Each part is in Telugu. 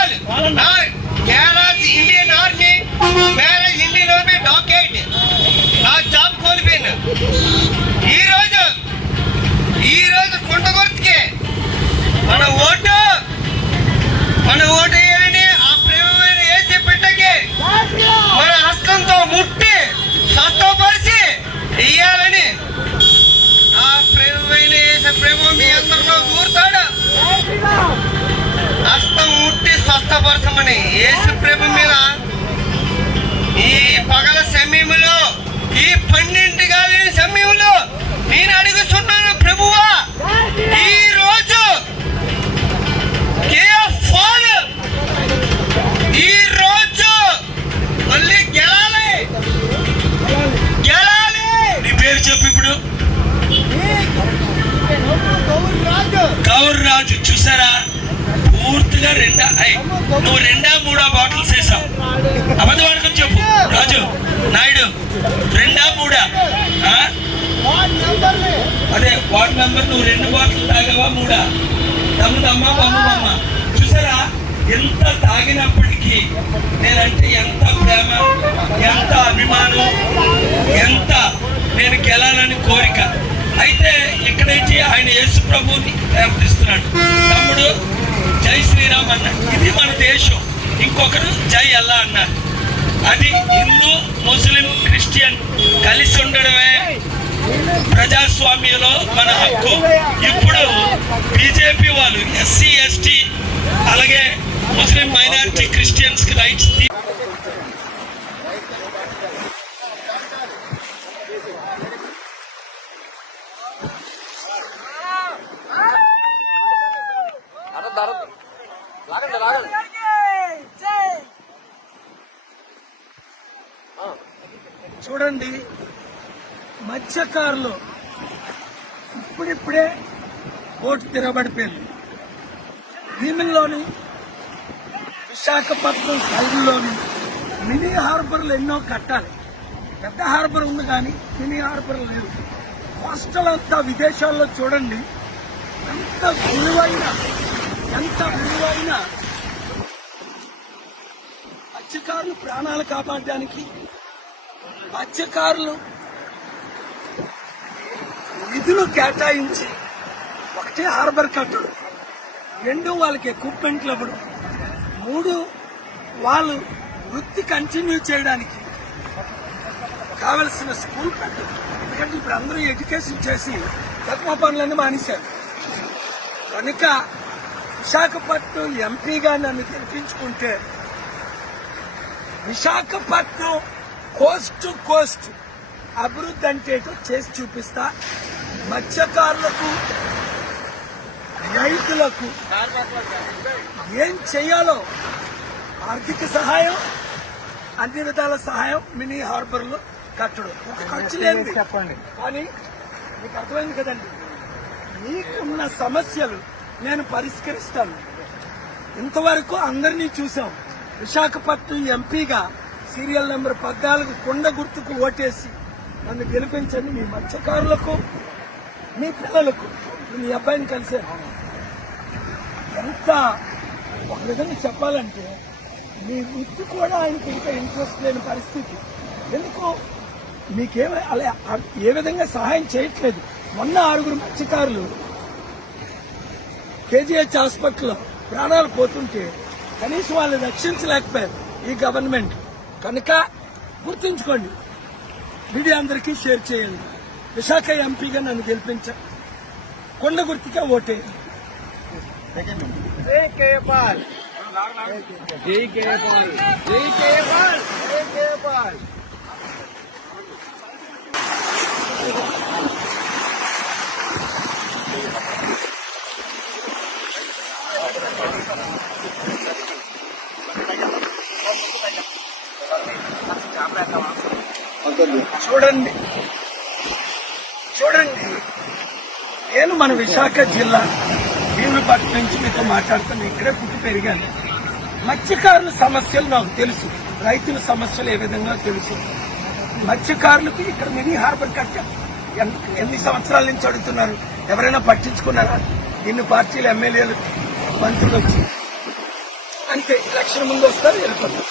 Fall Kailash Indian army marriage Indian army docket ना जॉब కోల్పోయినా ఈ రోజు కొండగొర్తికి మన ఓటు వేయాలని ఆ ప్రేమమైన యేసు బిడ్డకి మన హస్తంతో ముట్టి స్వస్థపరిచి ఇయ్యాలని ఆ ప్రేమమైన యేసు ప్రేమ మీ అందరిలో దూరుతాడు. హస్తం ముట్టి స్వస్థపరచమని యేసు ప్రేమ మీద ఈ పగల సమయంలో ఈ 12 గాలి సమయంలో నేను అడుగుతున్నాను ప్రభువా, ఈ రోజు ఈ రోజు మళ్ళీ గెలాలి. నీ పేరు చెప్పు. ఇప్పుడు కౌరు రాజు చూసారా, పూర్తిగా నువ్వు 2 బాటిల్స్ వేసావు. అబద్ధం ఆడకని చెప్పు రాజు నాయుడు. 2 అదే వార్డ్ మెంబర్. నువ్వు 2 బాటిల్ తాగావా 3? తమ్ముడమ్మ చూసారా, ఎంత తాగినప్పటికీ నేనంటే ఎంత ప్రేమ, ఎంత అభిమానం, ఎంత నేను గెలాలని కోరిక. అయితే ఇక్కడేంటి ఆయన యేసు ప్రభువుని ప్రార్థిస్తున్నాడు. తమ్ముడు జై శ్రీరామ్ అన్నాడు. ఇది మన దేశం. ఇంకొకరు జై అల్లా అన్నారు. అది హిందూ ముస్లిం క్రిస్టియన్ కలిసి ఉండడమే ప్రజాస్వామ్యంలో మన హక్కు. ఇప్పుడు బీజేపీ వాళ్ళు ఎస్సీ ఎస్టీ అలాగే ముస్లిం మైనారిటీ క్రిస్టియన్స్ కి రైట్స్ చూడండి. మత్స్యకారులు ఇప్పుడిప్పుడే బోటు తిరగబడిపోయింది. భీమిల్లోని విశాఖపట్నం సైడ్లోని మినీ హార్బర్లు ఎన్నో కట్టాలి. పెద్ద హార్బర్ ఉంది కానీ మినీ హార్బర్ లేదు. కోస్టల్ అంతా విదేశాల్లో చూడండి ఎంత విలువైన మత్స్యకారులు ప్రాణాలు కాపాడడానికి మత్స్యకారులు నిధులు కేటాయించి ఒకటే హార్బర్ కట్టడు, 2 వాళ్ళకి ఎక్విప్మెంట్లు ఇవ్వడం, 3 వాళ్ళు వృత్తి కంటిన్యూ చేయడానికి కావలసిన స్కూల్ పెట్టడం. ఎందుకంటే ఇప్పుడు అందరూ ఎడ్యుకేషన్ చేసి తక్కువ పనులన్నీ మానేశారు. కనుక విశాఖపట్నం ఎంపీగా నన్ను గెలిపించుకుంటే విశాఖపట్నం కోస్ట్ టు కోస్ట్ అభివృద్ధి అంటే చేసి చూపిస్తా. మత్స్యకారులకు రైతులకు ఏం చేయాలో ఆర్థిక సహాయం, అన్ని విధాల సహాయం మినీ హార్బర్లో కట్టడం. ఒక ఖర్చు లేదు చెప్పండి, కానీ మీకు అర్థమైంది కదండి. మీకున్న సమస్యలు నేను పరిష్కరిస్తాను. ఇంతవరకు అందరినీ చూసాం. విశాఖపట్నం ఎంపీగా సీరియల్ నెంబర్ 14 కొండ గుర్తుకు ఓటేసి నన్ను గెలిపించండి. మీ మత్స్యకారులకు, మీ పిల్లలకు, మీ అబ్బాయిని కలిసారు. ఎంత ఒక విధంగా చెప్పాలంటే మీ వృత్తి కూడా ఆయనకి ఇంకా ఇంట్రెస్ట్ లేని పరిస్థితి. ఎందుకు మీకేమో అలా ఏ విధంగా సహాయం చేయట్లేదు. మొన్న 6 మత్స్యకారులు కేజీహెచ్ హాస్పిటల్లో ప్రాణాలు పోతుంటే కనీసం వాళ్ళు రక్షించలేకపోయారు ఈ గవర్నమెంట్. కనుక గుర్తుంచుకోండి, మీడియా అందరికీ షేర్ చేయండి. విశాఖ ఎంపీగా నన్ను గెలిపించండి, కొండ గుర్తుగా ఓటేయండి. జై కేపాల్, జై కేపాల్, జై కేపాల్, జై కేపాల్. చూడండి నేను మన విశాఖ జిల్లా భీములపట్నం నుంచి మీతో మాట్లాడుతాను. ఇక్కడే పుట్టి పెరిగాను. మత్స్యకారుల సమస్యలు నాకు తెలుసు, రైతుల సమస్యలు ఏ విధంగా తెలుసు. మత్స్యకారులకు ఇక్కడ మినీ హార్బర్ కట్టాం. ఎన్ని సంవత్సరాల నుంచి అడుగుతున్నారు, ఎవరైనా పట్టించుకున్నారా? ఇన్ని పార్టీలు ఎమ్మెల్యేలు మంత్రులు వచ్చి అంతే, ఎలక్షన్ ముందు వస్తారు, వెళ్ళిపోతారు.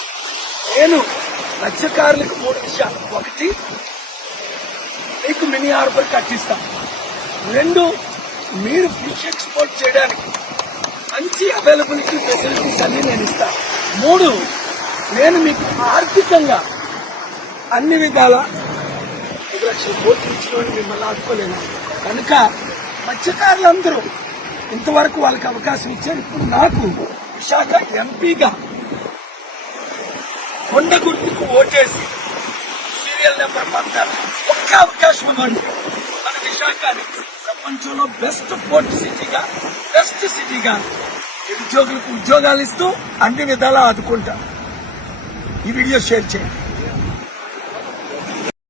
నేను మత్స్యకారులకు 3 విషయాలు: 1, మీకు మినీ హార్బర్ కట్టిస్తాం. 2, మీరు ఫిష్ ఎక్స్పోర్ట్ చేయడానికి మంచి అవైలబిలిటీ ఫెసిలిటీస్ అన్ని నేను ఇస్తాను. 3, నేను మీకు ఆర్థికంగా అన్ని విధాల 5 లక్షల కోట్లు ఇచ్చిన మిమ్మల్ని ఆదుకోలేను. కనుక మత్స్యకారులందరూ ఇంతవరకు వాళ్ళకి అవకాశం ఇచ్చారు. ఇప్పుడు నాకు విశాఖ ఎంపీగా కొండ గుర్తుకు ఓటేసి సీరియల్ నెంబర్ 14 ఒక్క అవకాశం ఇవ్వండి. మన విశాఖని ప్రపంచంలో బెస్ట్ పోర్ట్ సిటీగా, బెస్ట్ సిటీగా నిరుద్యోగులకు ఉద్యోగాలు ఇస్తూ అన్ని విధాలా ఆదుకుంటాం. ఈ వీడియో షేర్ చేయండి.